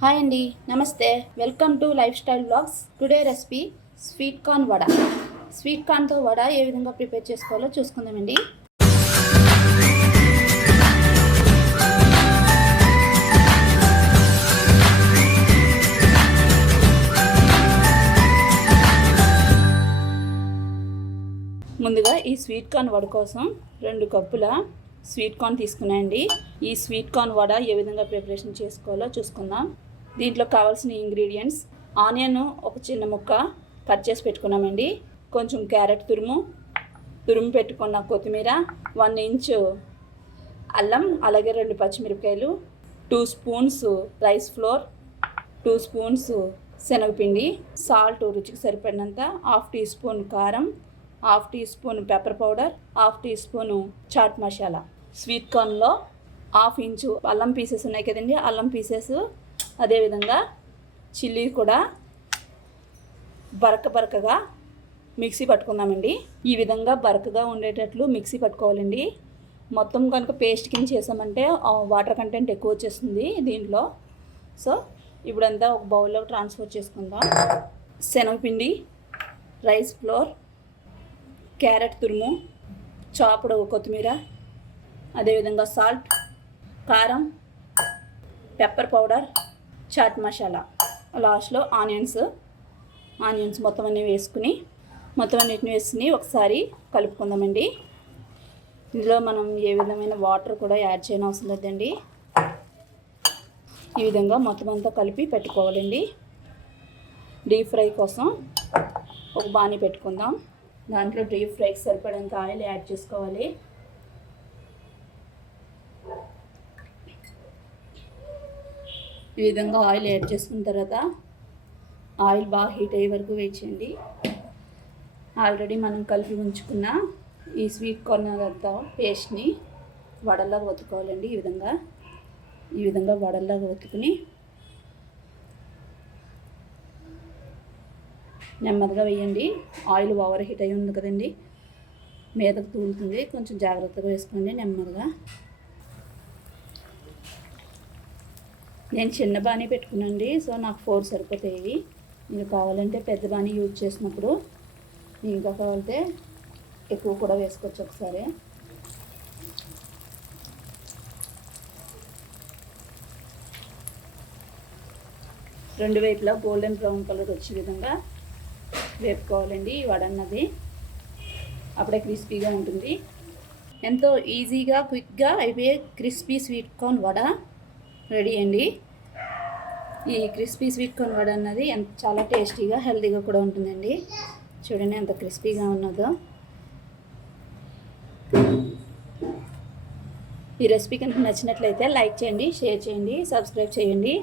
Hi అండి, నమస్తే. Welcome to lifestyle blogs. Today recipe sweet corn vada. Sweet కార్న్తో వడ ఏ విధంగా ప్రిపేర్ చేసుకోవాలో చూసుకుందామండి. ముందుగా ఈ స్వీట్ కార్న్ వడ కోసం 2 కప్పుల స్వీట్ కార్న్ తీసుకున్నాయండి. ఈ స్వీట్ కార్న్ వడ ఏ విధంగా ప్రిపరేషన్ చేసుకోవాలో చూసుకుందాం. దీంట్లో కావాల్సిన ఇంగ్రీడియంట్స్: ఆనియన్ ఒక చిన్న ముక్క కట్ చేసి పెట్టుకున్నామండి, కొంచెం క్యారెట్ తురుము పెట్టుకున్న కొత్తిమీర, 1 ఇంచు అల్లం, అలాగే 2 పచ్చిమిరపకాయలు, 2 స్పూన్స్ రైస్ ఫ్లోర్, 2 స్పూన్స్ శనగపిండి, సాల్ట్ రుచికి సరిపడినంత, 1/2 టీ స్పూన్ కారం, 1/2 teaspoon pepper powder, 1/2 teaspoon chaat masala. Sweet కార్న్లో 1/2 ఇంచు అల్లం పీసెస్ ఉన్నాయి కదండి, అల్లం పీసెస్, అదేవిధంగా చిల్లీ కూడా బరకగా మిక్సీ పట్టుకుందామండి. ఈ విధంగా బరకగా ఉండేటట్లు మిక్సీ పట్టుకోవాలండి. మొత్తం కనుక పేస్ట్ కింద చేసామంటే వాటర్ కంటెంట్ ఎక్కువ వచ్చేస్తుంది దీంట్లో. సో ఇప్పుడంతా ఒక బౌల్లో ట్రాన్స్ఫర్ చేసుకుందాం. శనగపిండి, రైస్ ఫ్లోర్, క్యారెట్ తురుము, చాపుడు కొత్తిమీర, అదేవిధంగా సాల్ట్, కారం, పెప్పర్ పౌడర్, చాట్ మసాలా, లాస్ట్లో ఆనియన్స్ మొత్తం అన్నిటిని వేసుకుని ఒకసారి కలుపుకుందామండి. ఇందులో మనం ఏ విధమైన వాటర్ కూడా యాడ్ చేయని అవసరం లేదండి. ఈ విధంగా మొత్తం అంతా కలిపి పెట్టుకోవాలండి. డీప్ ఫ్రై కోసం ఒక బాణీ పెట్టుకుందాం. దాంట్లో డీప్ ఫ్రైకి సరిపడంత ఆయిల్ యాడ్ చేసుకోవాలి. ఈ విధంగా ఆయిల్ యాడ్ చేసుకున్న తర్వాత ఆయిల్ బాగా హీట్ అయ్యే వరకు వెయిట్ చేయండి. ఆల్రెడీ మనం కలిపి ఉంచుకున్న ఈ స్వీట్ కార్న్ అంతా పేస్ట్ని వడల్లాగా ఒత్తుకోవాలండి. ఈ విధంగా వడల్లాగా ఒత్తుకుని నెమ్మదిగా వేయండి. ఆయిల్ ఓవర్ హీట్ అయ్యి ఉంది కదండి, మీదకు తూలుతుంది. కొంచెం జాగ్రత్తగా వేసుకోండి నెమ్మదిగా. నేను చిన్న బాణీ పెట్టుకున్నాండి, సో నాకు 4 సరిపోతాయి. మీకు కావాలంటే పెద్ద బాణీ యూజ్ చేసినప్పుడు ఇంకా కావాలంటే ఎక్కువ కూడా వేసుకోవచ్చు ఒకసారి. రెండు వైపులా గోల్డెన్ బ్రౌన్ కలర్ వచ్చే విధంగా వేపుకోవాలండి ఈ వడ అన్నది. అప్పుడే క్రిస్పీగా ఉంటుంది. ఎంతో ఈజీగా క్విక్గా అయిపోయే crispy sweet corn vada ready అండి. ఈ క్రిస్పీ స్వీట్ కార్న్ వడ అన్నది చాలా టేస్టీగా హెల్తీగా కూడా ఉంటుందండి. చూడండి ఎంత క్రిస్పీగా ఉన్నదో. ఈ రెసిపీ కనుక నచ్చినట్లయితే లైక్ చేయండి, షేర్ చేయండి, సబ్స్క్రైబ్ చేయండి.